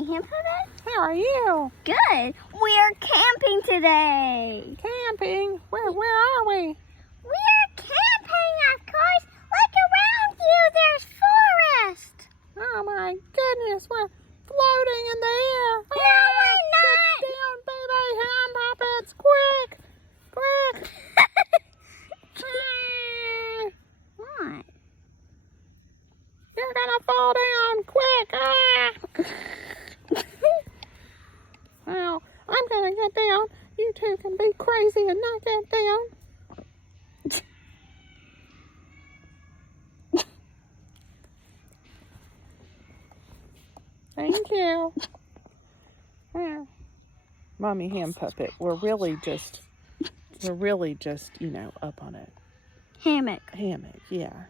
Mommy Handpuppet. How are you? Good. We're camping today. Camping? Where are we? We're camping, of course. Look around you. There's forest. Oh my goodness, we're floating in the air. No, we're not. Get down, baby Handpuppets, quick, quick. What? You're gonna fall down, quick. Well, I'm gonna get down. You two can be crazy and not get down. Thank you. Yeah. Mommy Handpuppet, we're really just, up on it. Hammock, yeah.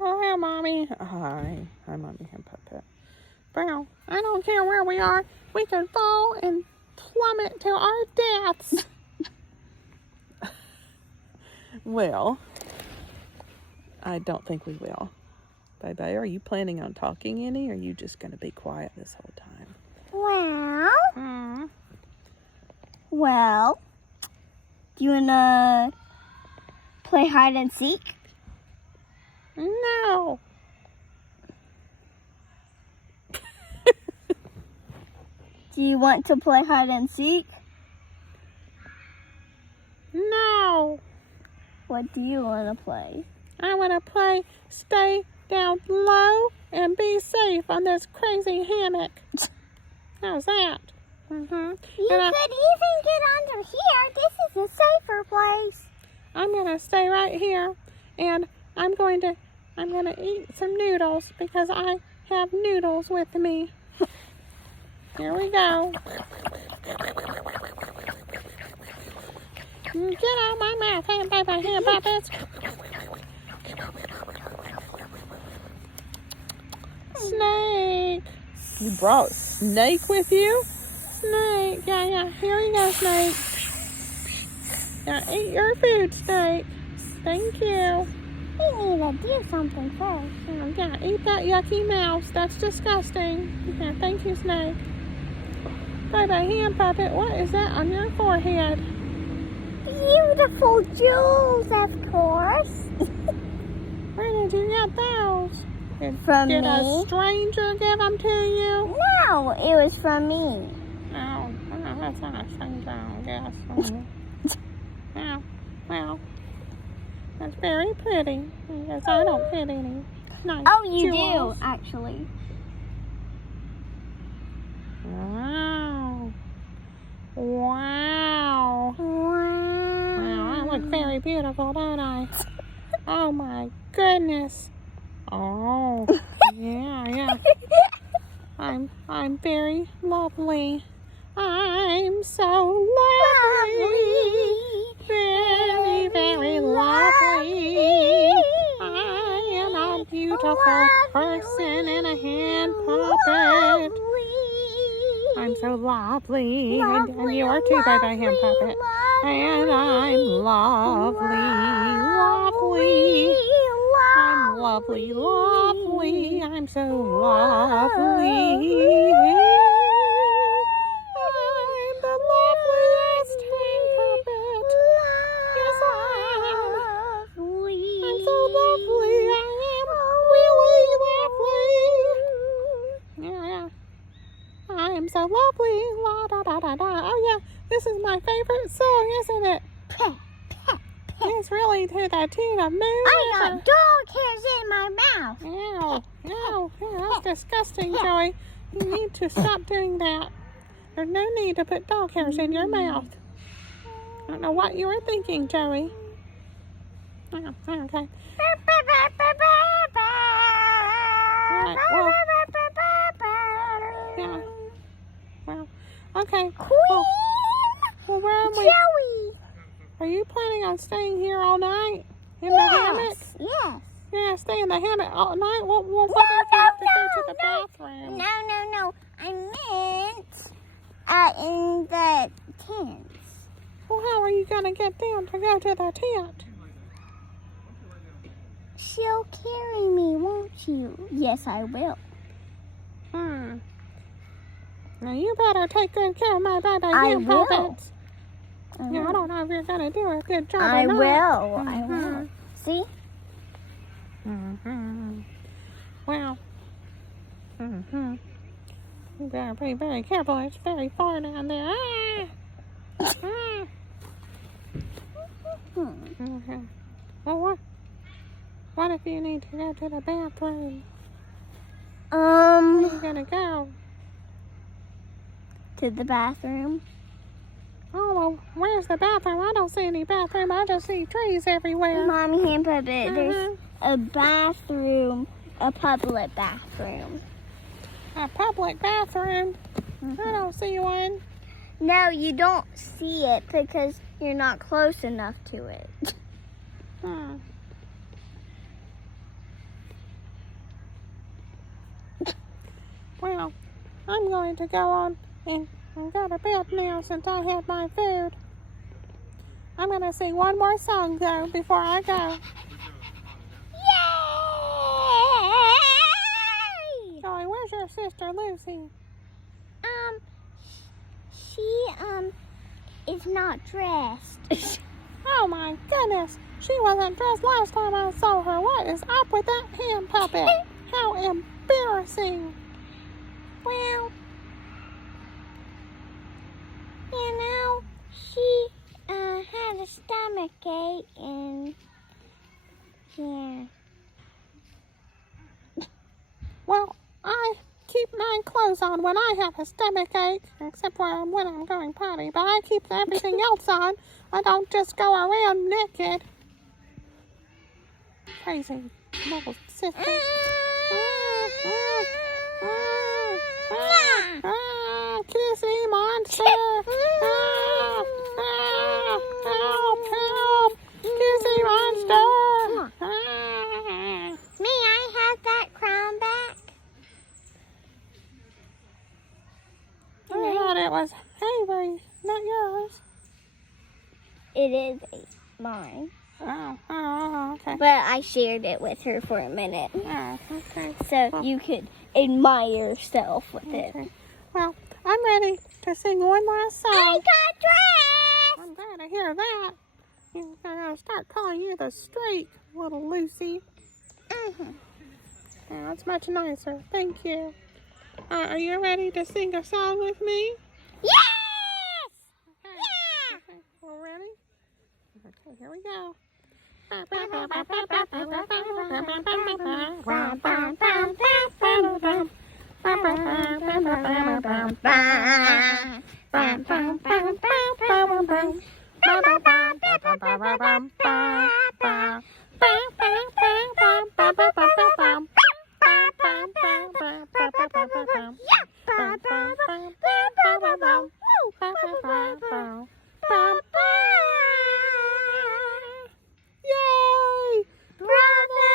Oh, hi, Mommy. Hi, Mommy Handpuppet. Well, I don't care where we are. We can fall and plummet to our deaths. Well, I don't think we will. Bye-bye. Are you planning on talking any, or are you just going to be quiet this whole time? Well, do you want to play hide and seek? No. Do you want to play hide and seek? No. What do you want to play? I want to play stay down low and be safe on this crazy hammock. How's that? You could even get under here. This is a safer place. I'm going to stay right here, and I'm going to eat some noodles because I have noodles with me. Here we go. Get out of my mouth, Handpuppets. Snake. You brought Snake with you? Snake. Yeah. Here you go, Snake. Now eat your food, Snake. Thank you. We need to do something first. Yeah, eat that yucky mouse. That's disgusting. Yeah, thank you, Snake. Bye-bye, Handpuppet. What is that on your forehead? Beautiful jewels, of course. Where did you get those? From Did me. a stranger give them to you? No, it was from me. Oh, that's not a stranger, I guess. Well, that's very pretty. Because I don't get any nice jewels. Do, actually. Wow. I look very beautiful, don't I? Oh my goodness. Oh, yeah. I'm very lovely. I'm so lovely. Very, very lovely. I am a beautiful person and a hand puppet. I'm so lovely. And you are too, baby Handpuppet. And I'm lovely. I'm lovely. I'm so lovely. I'm the loveliest Handpuppet. Yes, I am. I'm so lovely. I am really lovely. Yeah. I am so lovely. La da da da da. Oh yeah, this is my favorite song, isn't it? It's really to the tune of moon. I got dog hairs in my mouth. Ew, that's disgusting, Joey. You need to stop doing that. There's no need to put dog hairs in your mouth. I don't know what you were thinking, Joey. Oh, okay. Right, well, okay. Queen Well, where am we? Joey. Are you planning on staying here all night? In the hammock? Yes. Yeah, stay in the hammock all night? What if you have to go to the bathroom? No. I meant in the tents. Well, how are you going to get down to go to the tent? She'll carry me, won't you? Yes, I will. Now you better take good care of my baby Handpuppets. Yeah, I don't know if you're gonna do a good job I or not. will. I will. See? Well. You better be very careful. It's very far down there. Okay. Well, what if you need to go to the bathroom? Where are you gonna go? To the bathroom. Oh, well, where's the bathroom? I don't see any bathroom. I just see trees everywhere. Mommy Handpuppet, there's a bathroom, a public bathroom. A public bathroom? I don't see one. No, you don't see it because you're not close enough to it. Well, I'm going to go on and go to bed now since I had my food. I'm going to sing one more song, though, before I go. Yay! Joey, where's your sister, Lucy? She, is not dressed. Oh, my goodness. She wasn't dressed last time I saw her. What is up with that Handpuppet? How embarrassing. Well, you know, she, had a stomach ache and, yeah. Well, I keep my clothes on when I have a stomach ache, except for when I'm going potty, but I keep everything else on. I don't just go around naked. Crazy little sister. Kissy monster! Help! Kissy monster! May I have that crown back? I thought it was Avery, not yours. It is mine. Oh, okay. But I shared it with her for a minute. Oh, okay. So you could admire yourself with it. Well, I'm ready to sing one last song. I got dressed! I'm glad to hear that. I'm gonna start calling you the streak, little Lucy. Yeah, that's much nicer. Thank you. Are you ready to sing a song with me? Yes! Okay. Yeah! Okay, we're ready? Okay, here we go. Yay! Bravo!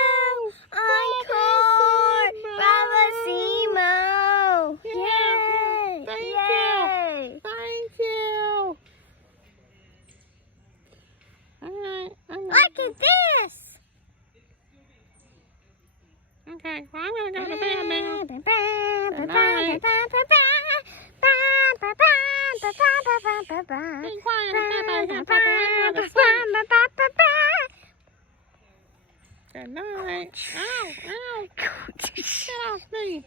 Encore! Bravissimo! Yay! Thank Yay! you! Thank you! Alright, Look at this! okay, well, I'm gonna go to bed now. Good night. Be quiet about Handpuppet. I'm going to sleep. Good night. Ow, ow. Get off me.